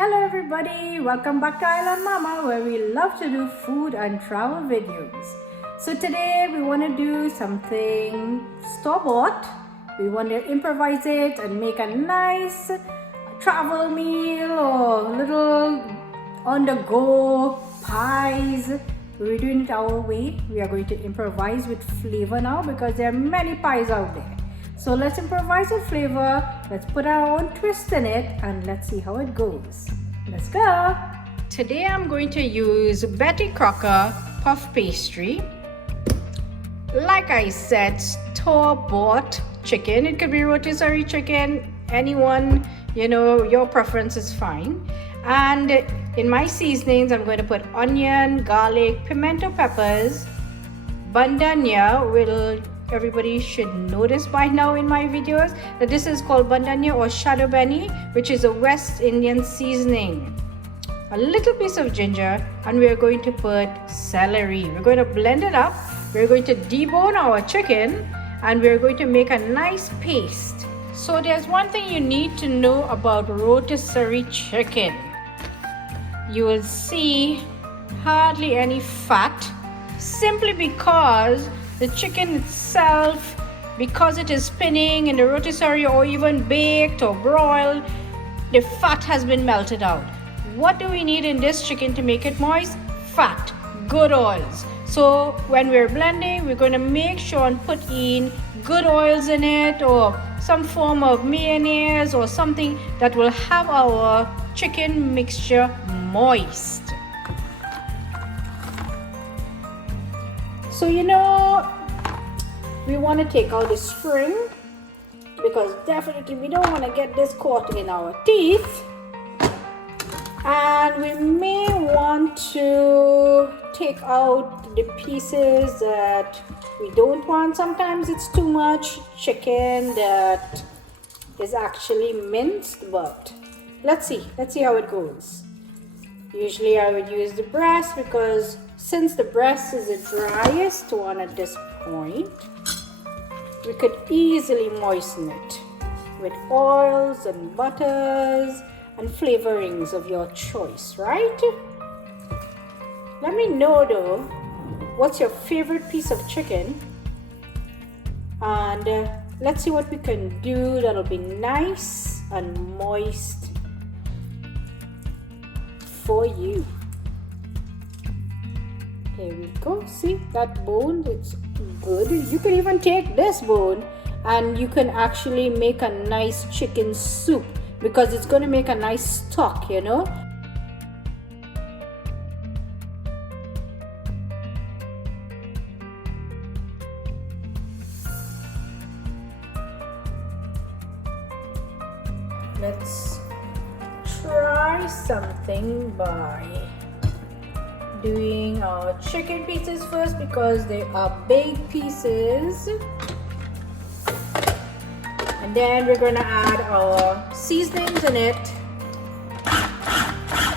Hello everybody, welcome back to Island Mama, where we love to do food and travel videos. So today we want to do something store-bought. We want to improvise it and make a nice travel meal or little on-the-go pies. We're doing it our way. We are going to improvise with flavor now because there are many pies out there. So let's improvise with flavor, let's put our own twist in it, and let's see how it goes. Let's go! Today I'm going to use Betty Crocker puff pastry. Like I said, store-bought chicken. It could be rotisserie chicken, anyone, your preference is fine. And in my seasonings, I'm going to put onion, garlic, pimento peppers, bandania. Everybody should notice by now in my videos that this is called bandania or shadow beni, which is a West Indian seasoning. A little piece of ginger, and we're going to put celery. We're going to blend it up. We're going to debone our chicken, and we're going to make a nice paste. So there's one thing you need to know about rotisserie chicken. You will see hardly any fat, simply because the chicken itself, because it is spinning in the rotisserie or even baked or broiled, the fat has been melted out. What do we need in this chicken to make it moist? Fat, good oils. So when we're blending, we're going to make sure and put in good oils in it, or some form of mayonnaise or something that will have our chicken mixture moist. So we want to take out the string because definitely we don't want to get this caught in our teeth. And we may want to take out the pieces that we don't want. Sometimes it's too much chicken that is actually minced, but let's see how it goes. Usually I would use the breast because since the breast is the driest one at this point, we could easily moisten it with oils and butters and flavorings of your choice, right? Let me know though, what's your favorite piece of chicken? And let's see what we can do that'll be nice and moist for you. Here we go. See that bone? It's good. You can even take this bone and you can actually make a nice chicken soup because it's going to make a nice stock, Let's try something by doing our chicken pieces first because they are big pieces, and then we're going to add our seasonings in it,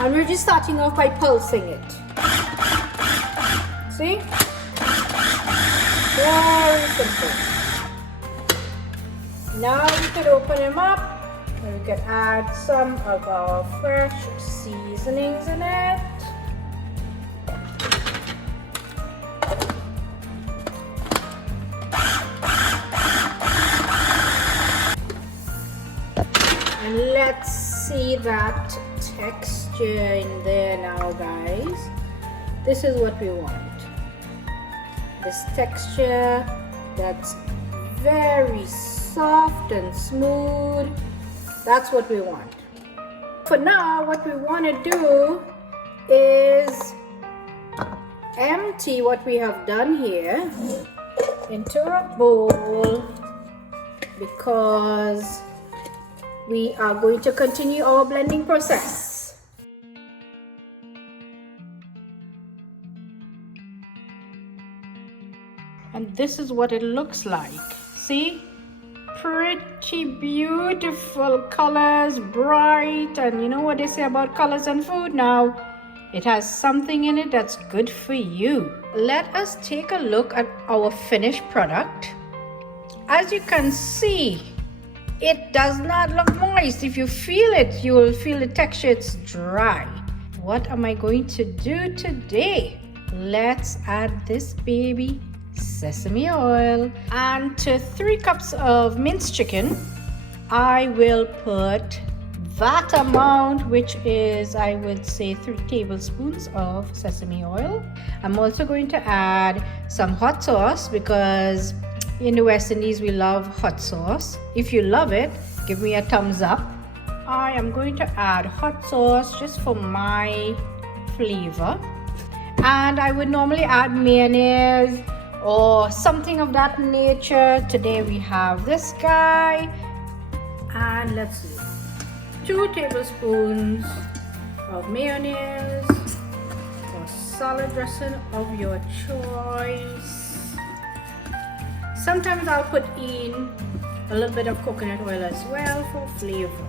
and we're just starting off by pulsing it. See? Very simple. Now we can open them up and we can add some of our fresh seasonings in it. And let's see that texture in there now, guys. This is what we want. This texture that's very soft and smooth. That's what we want. For now, what we want to do is empty what we have done here into a bowl because we are going to continue our blending process. And this is what it looks like. See? Pretty beautiful colors, bright, and you know what they say about colors and food now? It has something in it that's good for you. Let us take a look at our finished product. As you can see, it does not look moist. If you feel it, you will feel the texture, it's dry. What am I going to do today? Let's add this baby sesame oil. And to 3 cups of minced chicken, I will put that amount, which is, I would say, 3 tablespoons of sesame oil. I'm also going to add some hot sauce because in the West Indies we love hot sauce. If you love it, give me a thumbs up. I am going to add hot sauce just for my flavor. And I would normally add mayonnaise or something of that nature. Today we have this guy. And let's see, 2 tablespoons of mayonnaise or salad dressing of your choice. Sometimes I'll put in a little bit of coconut oil as well for flavor.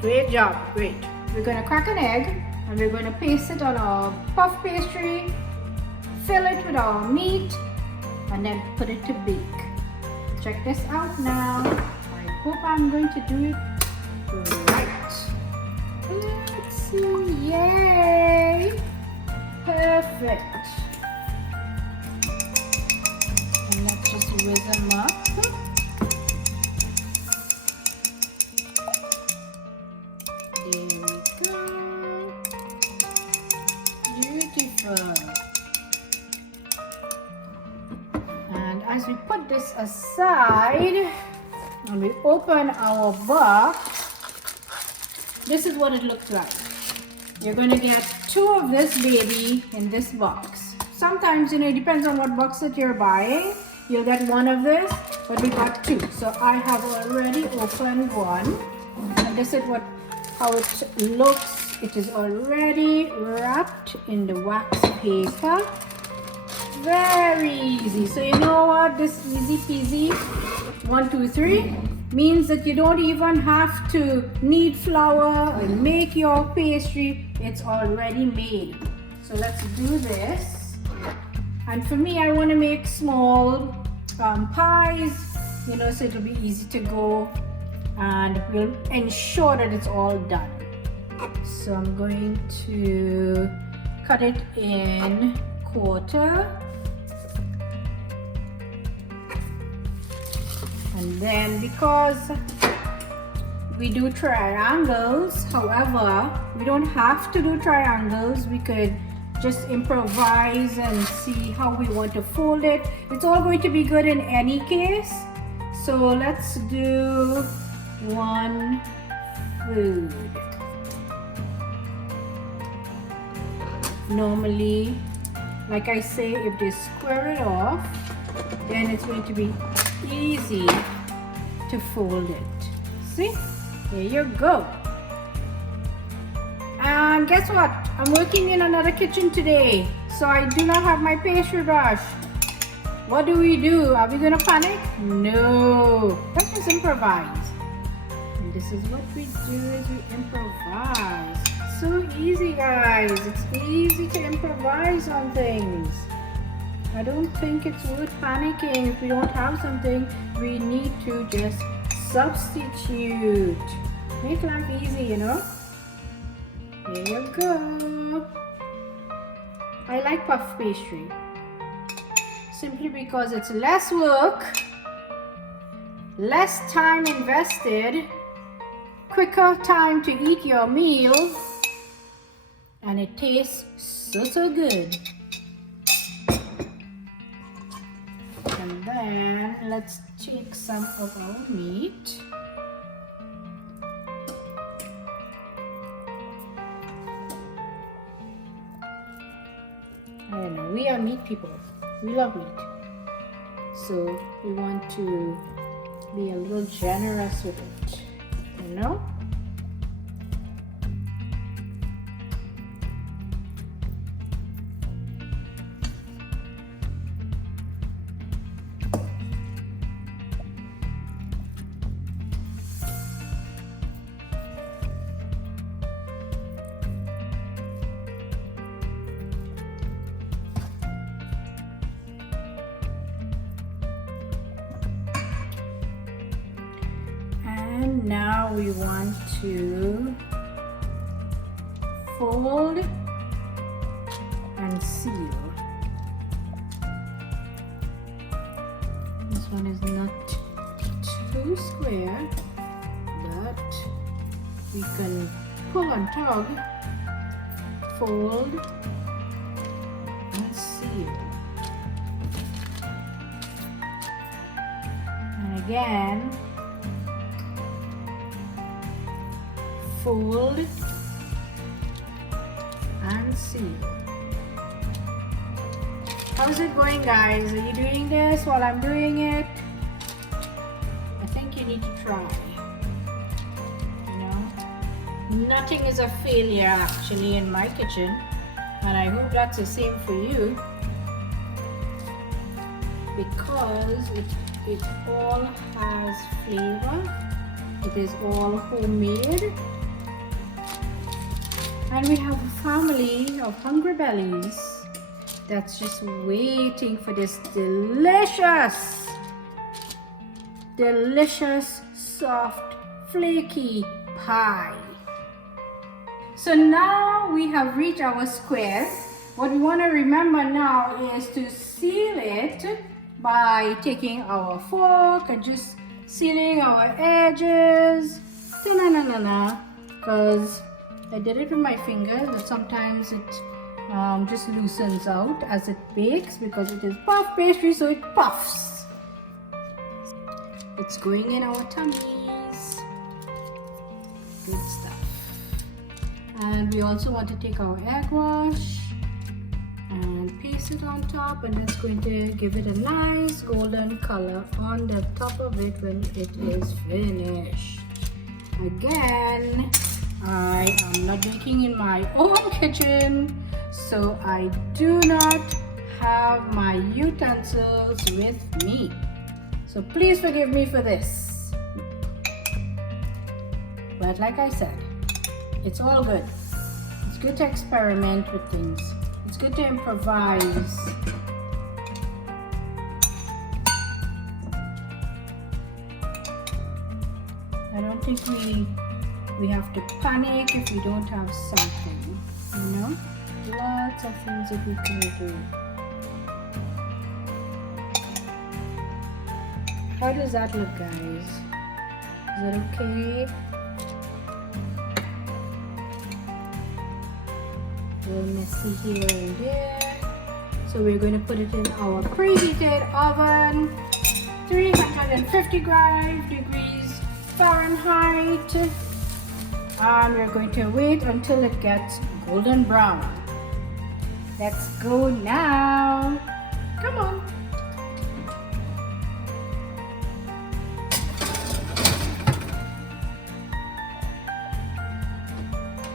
Great job, great. We're going to crack an egg and we're going to paste it on our puff pastry, fill it with our meat, and then put it to bake. Check this out now. I hope I'm going to do it right. Let's see, yay! Perfect. And let's just whiz them up. There we go. Beautiful. And as we put this aside and we open our box, this is what it looks like. You're going to get 2 of this baby in this box. Sometimes, it depends on what box that you're buying. You'll get 1 of this, but we got 2. So I have already opened 1. And this is how it looks. It is already wrapped in the wax paper. Very easy. So you know what? This easy peasy 1, 2, 3 means that you don't even have to knead flour and make your pastry. It's already made. So let's do this. And for me, I want to make small pies, so it'll be easy to go, and we'll ensure that it's all done. So I'm going to cut it in quarter. And then because we do triangles, however, we don't have to do triangles. We could just improvise and see how we want to fold it. It's all going to be good in any case. So let's do 1 food. Normally, like I say, if they square it off, then it's going to be easy to fold it. See? There you go. And guess what? I'm working in another kitchen today, so I do not have my pastry brush. What do? Are we gonna panic? No. Let's just improvise. And this is what we do, is we improvise. So easy, guys. It's easy to improvise on things. I don't think it's worth panicking. If we don't have something, we need to just substitute. Make life easy, There you go. I like puff pastry simply because it's less work, less time invested, quicker time to eat your meal, and it tastes so good. And then let's take some of our meat. I don't know, we are meat people. We love meat. So we want to be a little generous with it, And now we want to fold and seal. This one is not too square, but we can pull and tug, fold and seal. And again, fold and seal. How's it going, guys? Are you doing this while I'm doing it? I think you need to try. You know, nothing is a failure actually in my kitchen, and I hope that's the same for you, because it all has flavor. It is all homemade, and we have a family of hungry bellies that's just waiting for this delicious, soft, flaky pie. So now we have reached our squares. What we want to remember now is to seal it by taking our fork and just sealing our edges. Because I did it with my fingers, but sometimes it just loosens out as it bakes, because it is puff pastry, so it puffs. It's going in our tummies. Good stuff. And we also want to take our egg wash and paste it on top, and that's going to give it a nice golden color on the top of it when it is finished. Again, I am not baking in my own kitchen, so I do not have my utensils with me. So please forgive me for this. But like I said, it's all good. It's good to experiment with things. It's good to improvise. I don't think we have to panic if we don't have something, you know? Lots of things that we can do. How does that look, guys? Is that okay? A little messy here and there. So we're going to put it in our preheated oven, 355 degrees Fahrenheit, and we're going to wait until it gets golden brown. Let's go now. Come on.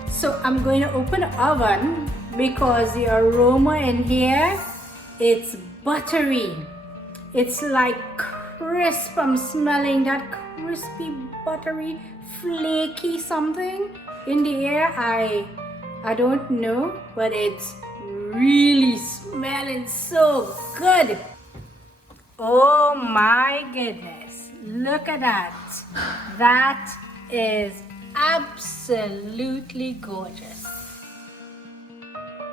So I'm going to open the oven because the aroma in here, it's buttery. It's like crisp. I'm smelling that crispy, buttery, flaky something in the air. I don't know, but it's really smelling so good. Oh my goodness, look at that. That is absolutely gorgeous.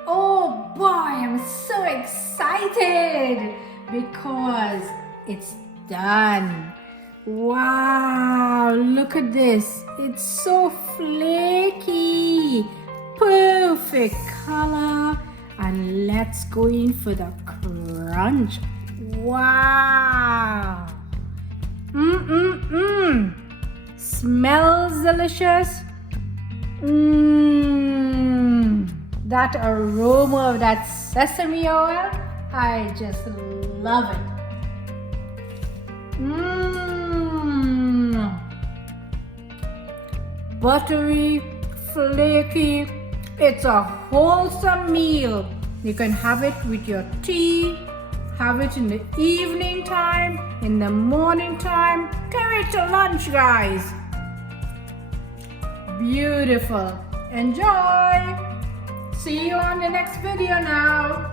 Oh boy, I'm so excited because it's done. Wow, look at this. It's so flaky. Perfect color. And let's go in for the crunch. Wow. Smells delicious. That aroma of that sesame oil, I just love it. Buttery, flaky. It's a wholesome meal. You can have it with your tea, have it in the evening time, in the morning time. Carry it to lunch, guys. Beautiful. Enjoy. See you on the next video now.